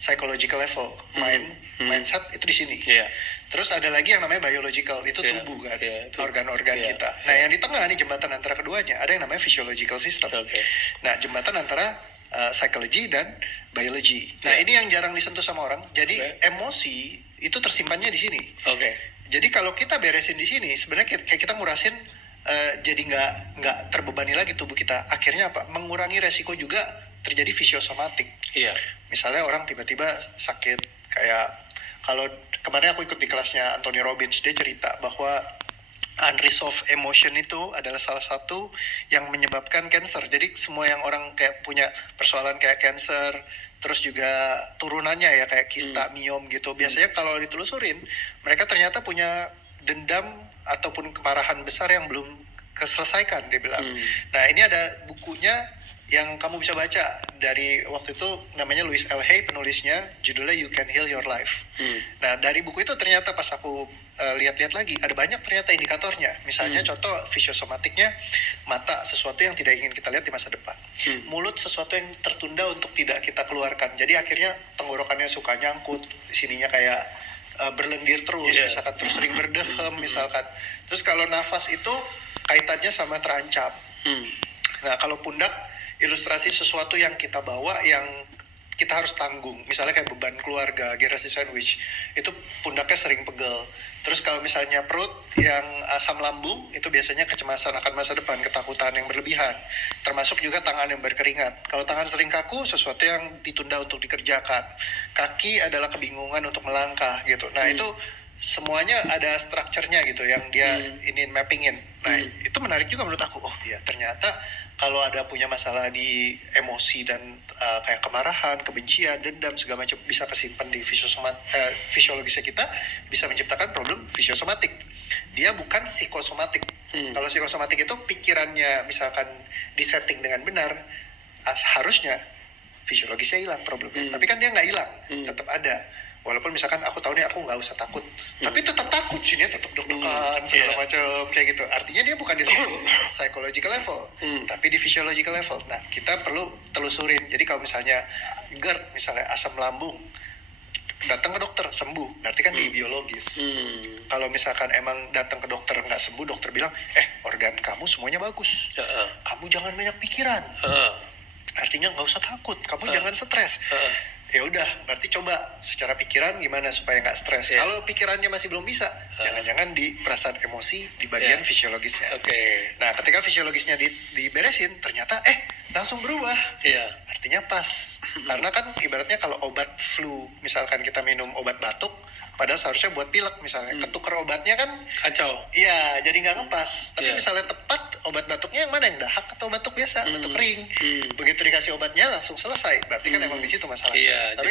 psychological level, mindset itu di sini. Iya. Terus ada lagi yang namanya biological, itu Iya, tubuh kan, iya, itu. organ-organ Iya, kita. Nah, yang di tengah nih jembatan antara keduanya, ada yang namanya physiological system. Oke. Nah, jembatan antara psychology dan biology. Nah, Iya. ini yang jarang disentuh sama orang. Jadi Oke. emosi itu tersimpannya di sini. Oke. Jadi kalau kita beresin di sini, sebenarnya kayak kita ngurasin, jadi nggak terbebani lagi tubuh kita. Akhirnya apa? Mengurangi resiko juga terjadi fisiosomatik. Iya. Misalnya orang tiba-tiba sakit, kayak kalau kemarin aku ikut di kelasnya Anthony Robbins, dia cerita bahwa unresolved emotion itu adalah salah satu yang menyebabkan cancer. Jadi semua yang orang kayak punya persoalan kayak cancer, terus juga turunannya ya kayak kista, miom gitu. Biasanya kalau ditelusurin, mereka ternyata punya dendam ataupun kemarahan besar yang belum keselesaikan, dia bilang. Nah, ini ada bukunya yang kamu bisa baca dari waktu itu, namanya Louise L. Hay penulisnya, judulnya You Can Heal Your Life. Nah, dari buku itu ternyata pas aku lihat-lihat lagi, ada banyak ternyata indikatornya. Misalnya contoh fisiosomatiknya, mata sesuatu yang tidak ingin kita lihat di masa depan. Mulut sesuatu yang tertunda untuk tidak kita keluarkan. Jadi akhirnya tenggorokannya suka nyangkut, sininya kayak berlendir terus, misalkan terus sering berdehem misalkan. Terus kalau nafas itu kaitannya sama terancam. Nah, kalau pundak, ilustrasi sesuatu yang kita bawa yang kita harus tanggung, misalnya kayak beban keluarga, generasi sandwich, itu pundaknya sering pegel. Terus kalau misalnya perut yang asam lambung, itu biasanya kecemasan akan masa depan, ketakutan yang berlebihan. Termasuk juga tangan yang berkeringat. Kalau tangan sering kaku, sesuatu yang ditunda untuk dikerjakan. Kaki adalah kebingungan untuk melangkah gitu. Nah, itu semuanya ada structure-nya gitu yang dia ini mappingin. Nah, itu menarik juga menurut aku. Oh iya, ternyata kalau ada punya masalah di emosi dan kayak kemarahan, kebencian, dendam, segala macam bisa kesimpan di fisiologisnya kita, bisa menciptakan problem fisiosomatik. Dia bukan psikosomatik. Kalau psikosomatik itu pikirannya misalkan disetting dengan benar, harusnya fisiologisnya hilang problemnya. Tapi kan dia nggak hilang, tetap ada. Walaupun misalkan aku tahu nih aku nggak usah takut, tapi tetap takut sini, tetap deg-degan segala macam kayak gitu. Artinya dia bukan di level psychological level, tapi di physiological level. Nah, kita perlu telusurin. Jadi kalau misalnya GERD, misalnya asam lambung, datang ke dokter sembuh, berarti kan di biologis. Kalau misalkan emang datang ke dokter nggak sembuh, dokter bilang, organ kamu semuanya bagus, kamu jangan banyak pikiran. Artinya nggak usah takut, kamu jangan stres. Ya udah, berarti coba secara pikiran gimana supaya nggak stres. Kalau pikirannya masih belum bisa, jangan-jangan di perasaan emosi di bagian fisiologisnya. Nah, ketika fisiologisnya diberesin, ternyata langsung berubah. Artinya pas. Karena kan ibaratnya kalau obat flu, misalkan kita minum obat batuk, padahal seharusnya buat pilek misalnya, ketuker obatnya kan Kacau. iya, jadi nggak ngepas. Tapi misalnya tepat, obat batuknya yang mana, yang dahak atau batuk biasa, batuk kering. Begitu dikasih obatnya langsung selesai. Berarti kan emang di situ masalahnya. Iya, Tapi